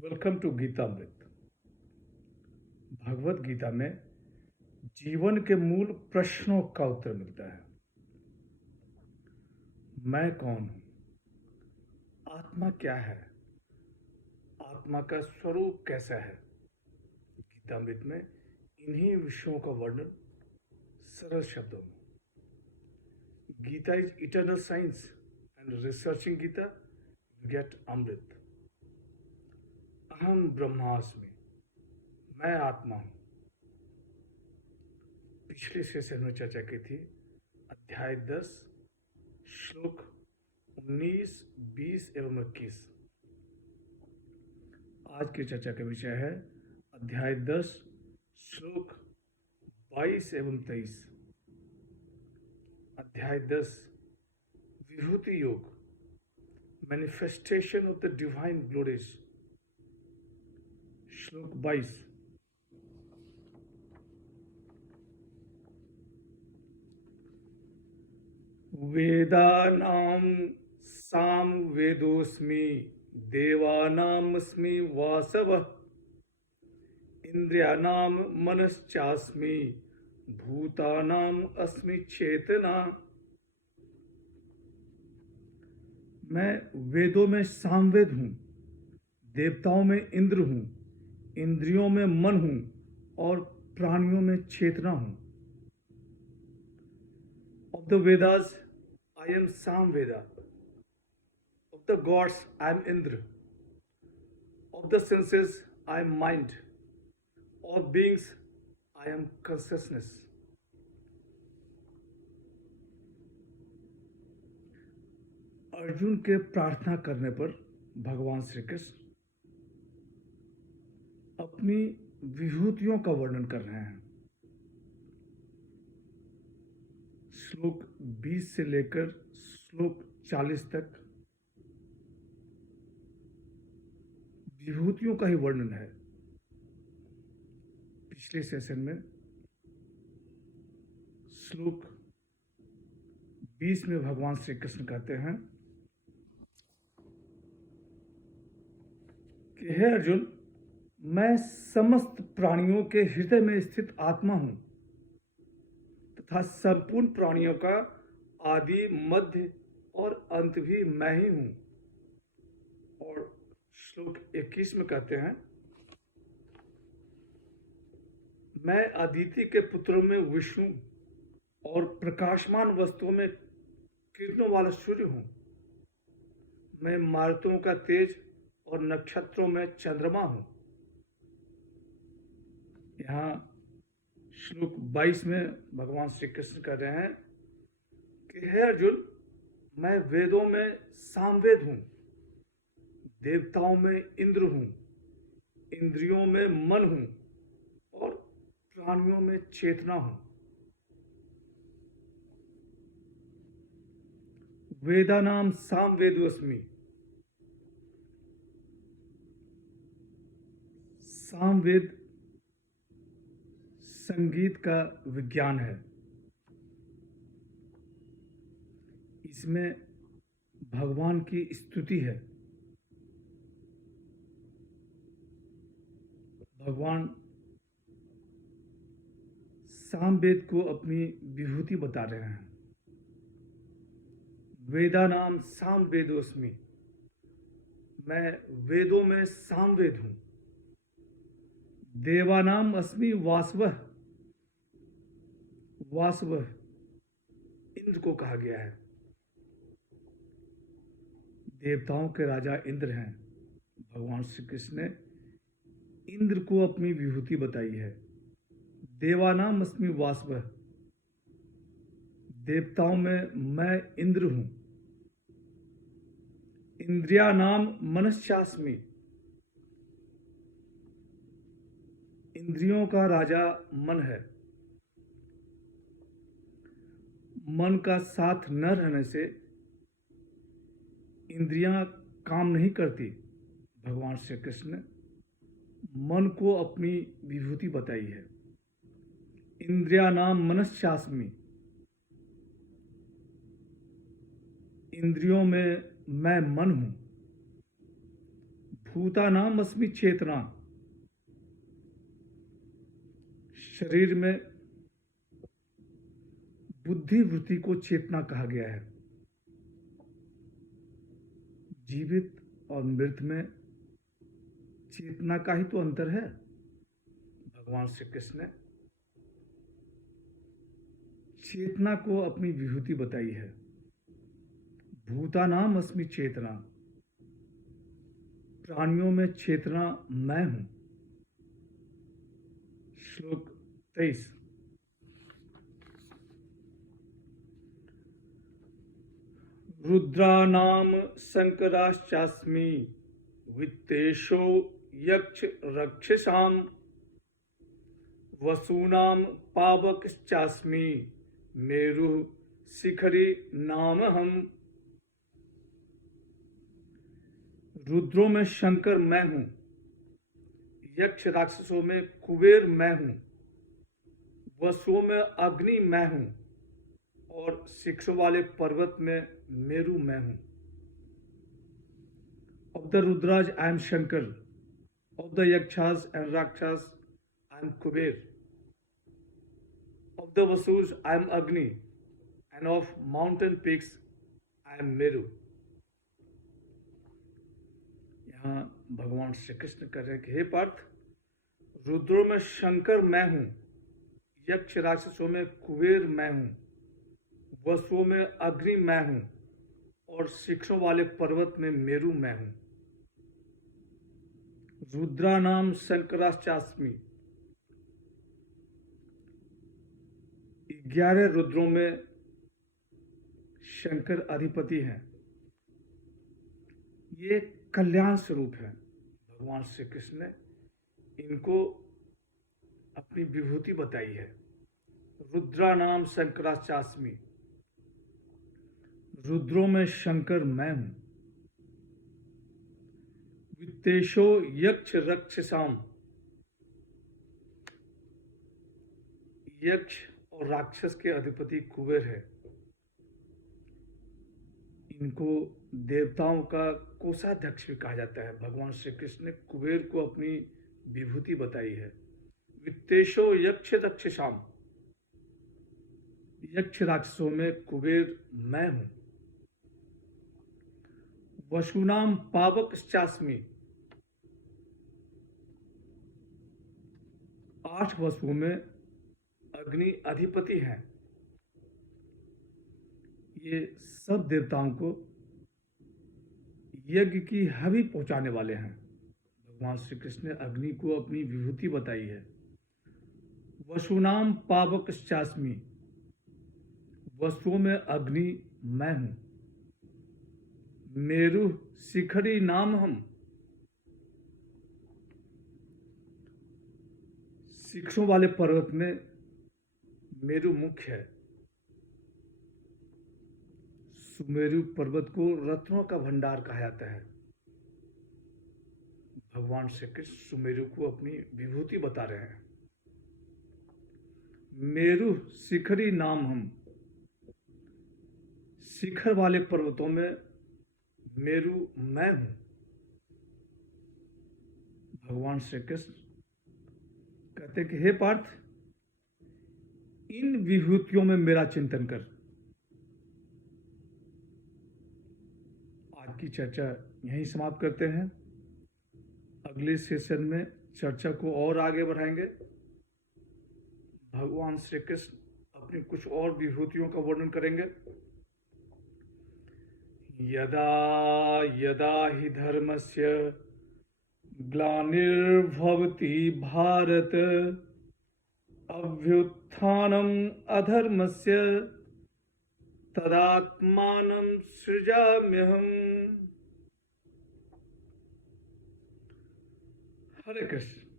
Welcome to Geetamrit. Bhagavad Gita में जीवन के मूल प्रश्नों का उत्तर मिलता है। मैं कौन हूं? आत्मा क्या है? आत्मा का स्वरूप कैसा है? गीतामृत में इन्हीं विषयों का वर्णन सरल शब्दों में। Gita is eternal science and researching Gita you get amrit. अहम ब्रह्मास्मि, मैं आत्मा हूं। पिछले सेशन में चर्चा की थी अध्याय 10 श्लोक 19, 20 एवं 21। आज की चर्चा का विषय है अध्याय 10 श्लोक 22 एवं 23। अध्याय 10 Vibhuti Yoga, manifestation of the divine glories. श्लोक 22 वेदानां साम वेदोस्मि देवानामस्मि वासवः इंद्रियाणाम मनश्चास्मि भूतानाम अस्मि चेतना। मैं वेदों में सामवेद हूँ, देवताओं में इंद्र हूँ, इंद्रियों में मन हूँ और प्राणियों में चेतना हूँ। Of the Vedas, I am Samveda. Of the gods, I am Indra. Of the senses, I am mind. Of beings, I am consciousness. Arjun के प्रार्थना करने पर भगवान श्री कृष्ण अपनी विभूतियों का वर्णन कर रहे हैं। श्लोक 20 से लेकर श्लोक 40 तक विभूतियों का ही वर्णन है। पिछले सेशन में श्लोक 20 में भगवान श्री कृष्ण कहते हैं कि हे अर्जुन, मैं समस्त प्राणियों के हृदय में स्थित आत्मा हूं तथा संपूर्ण प्राणियों का आदि, मध्य और अंत भी मैं ही हूं। और श्लोक 21 में कहते हैं मैं अदिति के पुत्रों में विष्णु और प्रकाशमान वस्तुओं में किरणों वाला सूर्य हूं। मैं मारुतों का तेज और नक्षत्रों में चंद्रमा हूं। यहाँ श्लोक 22 में भगवान श्री कृष्ण कह रहे हैं कि हे अर्जुन, मैं वेदों में सामवेद हूं, देवताओं में इंद्र हूं, इंद्रियों में मन हूं और प्राणियों में चेतना हूं। वेदानाम सामवेदोस्मि। सामवेद संगीत का विज्ञान है। इसमें भगवान की स्तुति है। भगवान सामवेद को अपनी विभूति बता रहे हैं। वेदानाम सामवेदोस्मि, मैं वेदों में सामवेद हूं। देवानाम अस्मि वासवः, वासवः इंद्र को कहा गया है। देवताओं के राजा इंद्र हैं। भगवान श्री कृष्ण ने इंद्र को अपनी विभूति बताई है। देवानाम अस्मि वासवः, देवताओं में मैं इंद्र हूं। इंद्रियानाम मनश्चास्मि, इंद्रियों का राजा मन है। मन का साथ न रहने से इंद्रियां काम नहीं करती। भगवान श्री कृष्ण ने मन को अपनी विभूति बताई है। इंद्रियानाम मनश्चास्मि, इंद्रियों में मैं मन हूं। भूतानामस्मि चेतना, शरीर में बुद्धि वृत्ति को चेतना कहा गया है। जीवित और मृत में चेतना का ही तो अंतर है। भगवान श्री कृष्ण ने चेतना को अपनी विभूति बताई है। भूतानाम अस्मि चेतना, प्राणियों में चेतना मैं हूं। श्लोक 23। रुद्रानाम शंकराश्चास्मि वित्तेषो यक्ष रक्षसाम वसूनाम पावकश्चास्मि मेरु शिखरी नामहम। रुद्रों में शंकर मैं हूं, यक्ष राक्षसों में कुबेर मैं हूं, वसुओं में अग्नि मैं हूं और शिखरों वाले पर्वत में मेरु मैं हूं। Of the Rudras I am Shankar, of the Yakshas and Rakshas I am Kuber, of the Vasus I am Agni, and of mountain peaks I am Meru. यहाँ भगवान श्री कृष्ण कह रहे हैं कि हे पार्थ, रुद्रों में शंकर मैं हूं, यक्ष राक्षसों में कुबेर मैं हूं, वसुओं में अग्नि मैं हूं और शिखरों वाले पर्वत में मेरु मैं हूं। रुद्रानाम शंकराश्चास्मि, 11 रुद्रों में शंकर अधिपति हैं। ये कल्याण स्वरूप है। भगवान श्री कृष्ण ने इनको अपनी विभूति बताई है। रुद्रानाम शंकराश्चास्मि, रुद्रों में शंकर मैं हूं। वित्तेषो यक्ष रक्षसाम, यक्ष और राक्षस के अधिपति कुबेर है। इनको देवताओं का कोषाध्यक्ष भी कहा जाता है। भगवान श्री कृष्ण ने कुबेर को अपनी विभूति बताई है। वित्तेषो यक्ष रक्षसाम, यक्ष राक्षसों में कुबेर मैं हूं। वसुनाम पावकश्चास्मि, 8 वसुओं में अग्नि अधिपति हैं। ये सब देवताओं को यज्ञ की हवि पहुंचाने वाले हैं। भगवान श्री कृष्ण ने अग्नि को अपनी विभूति बताई है। वसुनाम पावकश्चास्मि, वसुओं में अग्नि मैं हूं। मेरु शिखरी नाम हम, शिखरों वाले पर्वत में मेरु मुख्य है। सुमेरु पर्वत को रत्नों का भंडार कहा जाता है। भगवान श्री कृष्ण सुमेरु को अपनी विभूति बता रहे हैं। मेरु शिखरी नाम हम, शिखर वाले पर्वतों में मेरु मैं हूं। भगवान श्री कृष्ण कहते कि हे पार्थ, इन विभूतियों में मेरा चिंतन कर। आज की चर्चा यहीं समाप्त करते हैं। अगले सेशन में चर्चा को और आगे बढ़ाएंगे। भगवान श्री कृष्ण अपनी कुछ और विभूतियों का वर्णन करेंगे। यदा यदा हि धर्मस्य ग्लानिर्भवति भारत, अभ्युत्थानम् अधर्मस्य तदात्मानं सृजाम्यहम्। हरे कृष्ण।